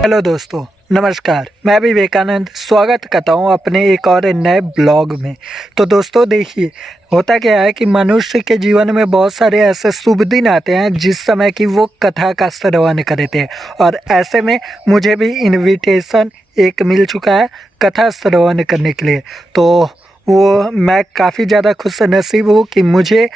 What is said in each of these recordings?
Hello दोस्तों, नमस्कार। मैं विवेकानंद स्वागत करता हूँ अपने एक और नए ब्लॉग में। तो दोस्तों देखिए, होता क्या है कि मनुष्य के जीवन में बहुत सारे ऐसे शुभ दिन आते हैं जिस समय कि वो कथा का श्रवण करते हैं, और ऐसे में मुझे भी इनविटेशन एक मिल चुका है कथा श्रवण करने के लिए। तो वो मैं काफ़ी ज़्यादा खुशनसीब हूँ कि मुझे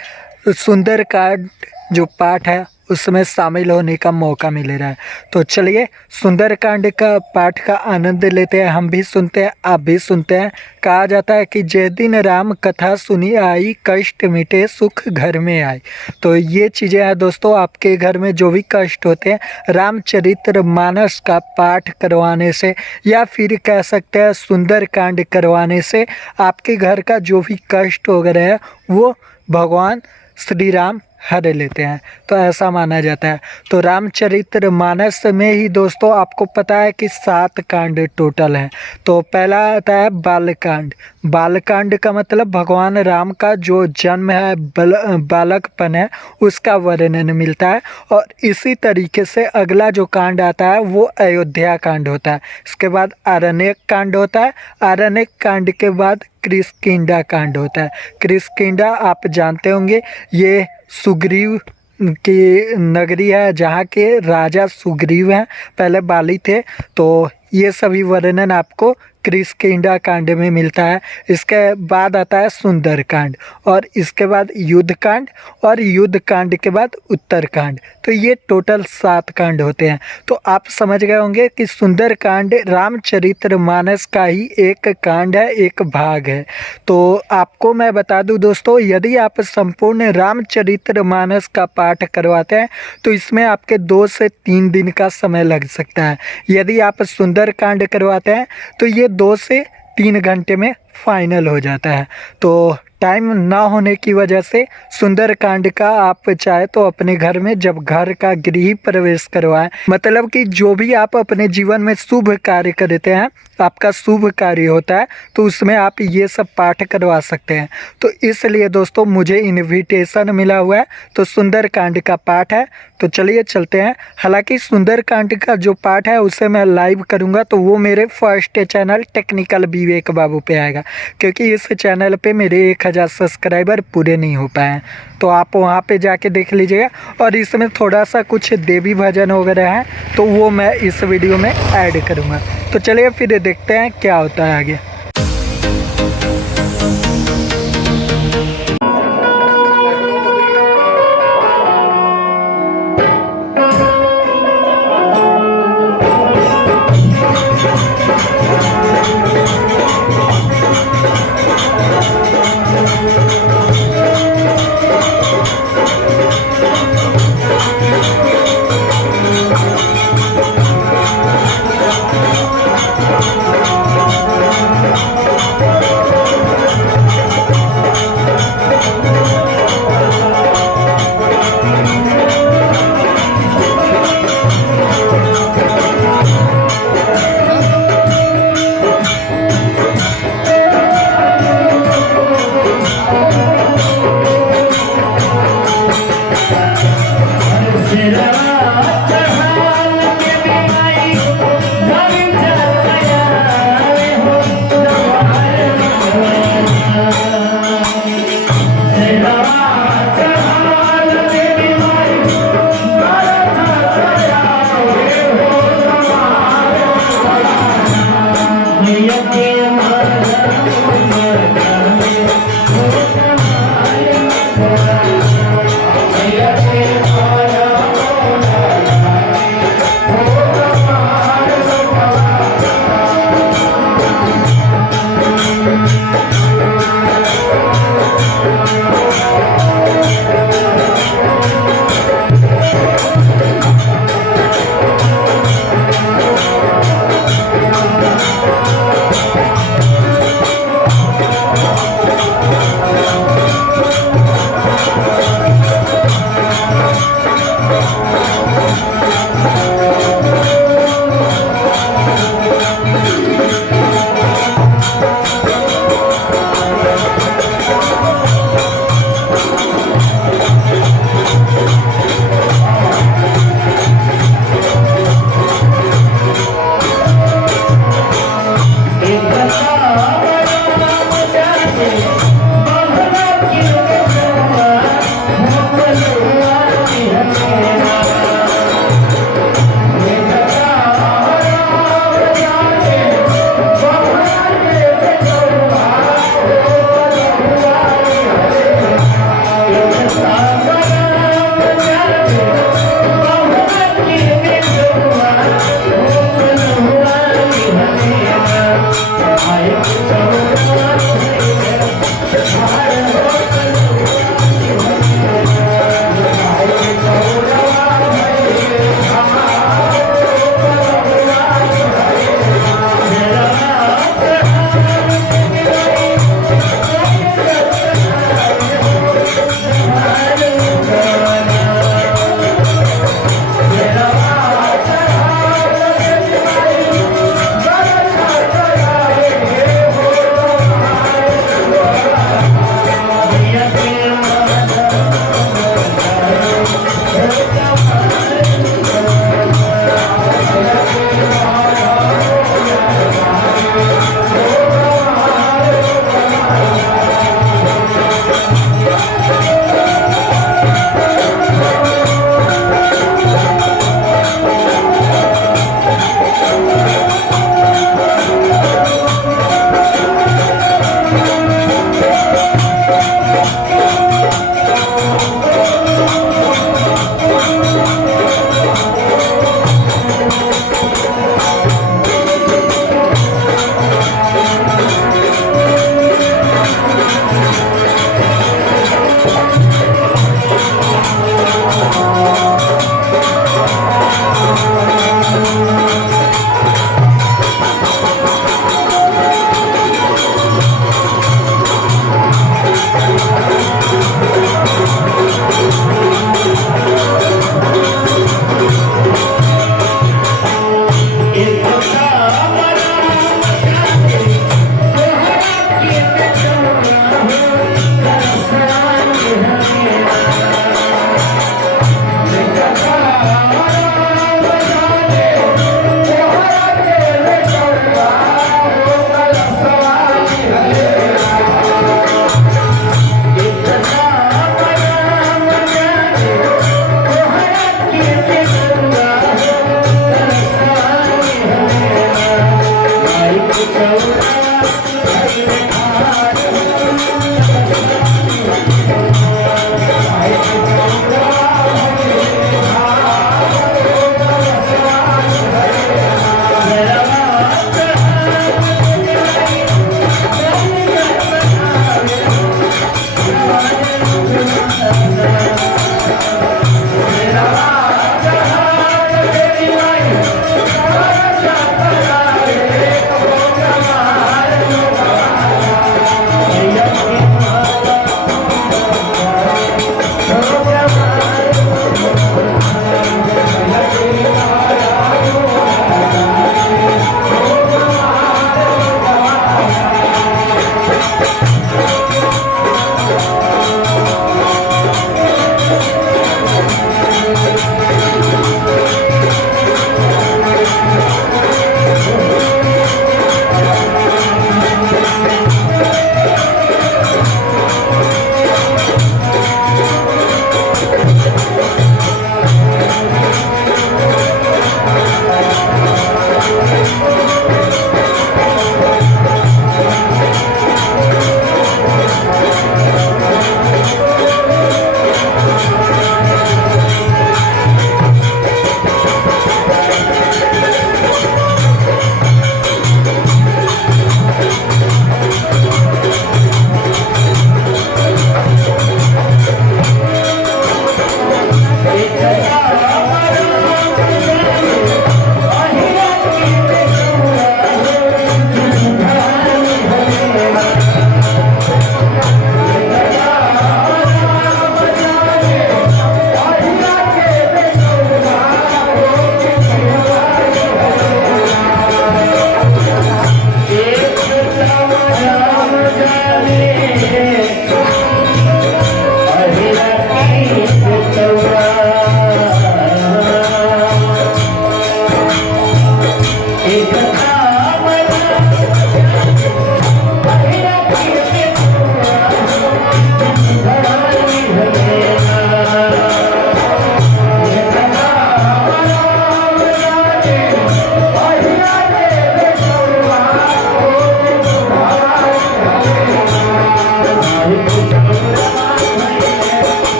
सुंदरकांड जो पाठ है उसमें शामिल होने का मौका मिल रहा है। तो चलिए सुंदरकांड का पाठ का आनंद लेते हैं, हम भी सुनते हैं, आप भी सुनते हैं। कहा जाता है कि जय दिन राम कथा सुनी आई, कष्ट मिटे सुख घर में आए। तो ये चीज़ें हैं दोस्तों, आपके घर में जो भी कष्ट होते हैं रामचरित्र मानस का पाठ करवाने से या फिर कह सकते हैं सुंदरकांड करवाने से आपके घर का जो भी कष्ट वगैरह है वो भगवान श्री राम हर लेते हैं। तो ऐसा माना जाता है। तो रामचरित्र मानस में ही दोस्तों आपको पता है कि 7 कांड टोटल हैं। तो पहला आता है बालकांड। बालकांड का मतलब भगवान राम का जो जन्म है, बालकपन है, उसका वर्णन मिलता है। और इसी तरीके से अगला जो कांड आता है वो अयोध्या कांड होता है। इसके बाद आरण्यक कांड होता है। आरण्यक कांड के बाद किष्किंधा कांड होता है। किष्किंधा आप जानते होंगे, ये सुग्रीव की नगरी है जहाँ के राजा सुग्रीव हैं, पहले बाली थे। तो ये सभी वर्णन आपको किष्किंधा कांड में मिलता है। इसके बाद आता है सुंदरकांड, और इसके बाद युद्धकांड, और युद्धकांड के बाद उत्तरकांड। तो ये टोटल 7 कांड होते हैं। तो आप समझ गए होंगे कि सुंदरकांड रामचरितमानस का ही एक कांड है, एक भाग है। तो आपको मैं बता दूं दोस्तों, यदि आप संपूर्ण रामचरितमानस का पाठ करवाते हैं तो इसमें आपके 2 से 3 दिन का समय लग सकता है। यदि आप सुंदरकांड करवाते हैं तो ये 2 से 3 घंटे में फाइनल हो जाता है। तो टाइम ना होने की वजह से सुंदरकांड का आप चाहे तो अपने घर में जब घर का गृह प्रवेश करवाएं, मतलब कि जो भी आप अपने जीवन में शुभ कार्य करते हैं, आपका शुभ कार्य होता है, तो उसमें आप ये सब पाठ करवा सकते हैं। तो इसलिए दोस्तों मुझे इनविटेशन मिला हुआ है, तो सुंदरकांड का पाठ है। तो चलिए चलते हैं। हालांकि सुंदरकांड का जो पाठ है उसे मैं लाइव करूँगा तो वो मेरे फर्स्ट चैनल टेक्निकल विवेक बाबू पे आएगा, क्योंकि इस चैनल पे मेरे 1000 सब्सक्राइबर पूरे नहीं हो पाए हैं। तो आप वहाँ पे जाके देख लीजिएगा। और इसमें थोड़ा सा कुछ देवी भजन वगैरह है तो वो मैं इस वीडियो में ऐड करूँगा। तो चलिए फिर देखते हैं क्या होता है आगे।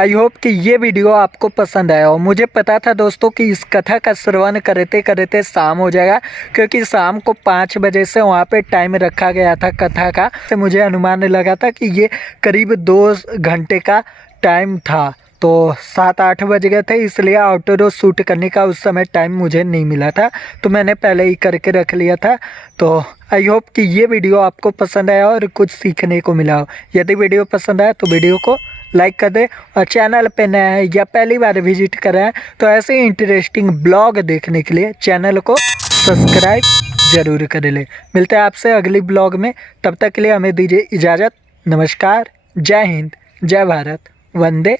आई होप कि ये वीडियो आपको पसंद आया और मुझे पता था दोस्तों कि इस कथा का श्रवण करते करते शाम हो जाएगा, क्योंकि शाम को 5 बजे से वहाँ पे टाइम रखा गया था कथा का। तो मुझे अनुमान लगा था कि ये करीब 2 घंटे का टाइम था। तो 7-8 बज गए थे, इसलिए आउटडोर शूट करने का उस समय टाइम मुझे नहीं मिला था, तो मैंने पहले ही करके रख लिया था। तो आई होप कि ये वीडियो आपको पसंद आया और कुछ सीखने को मिला हो। यदि वीडियो पसंद आया तो वीडियो को लाइक कर दे, और चैनल पे नया है या पहली बार विजिट कर रहे हैं तो ऐसे इंटरेस्टिंग ब्लॉग देखने के लिए चैनल को सब्सक्राइब जरूर कर ले। मिलते हैं आपसे अगली ब्लॉग में, तब तक के लिए हमें दीजिए इजाज़त। नमस्कार, जय हिंद, जय भारत, वंदे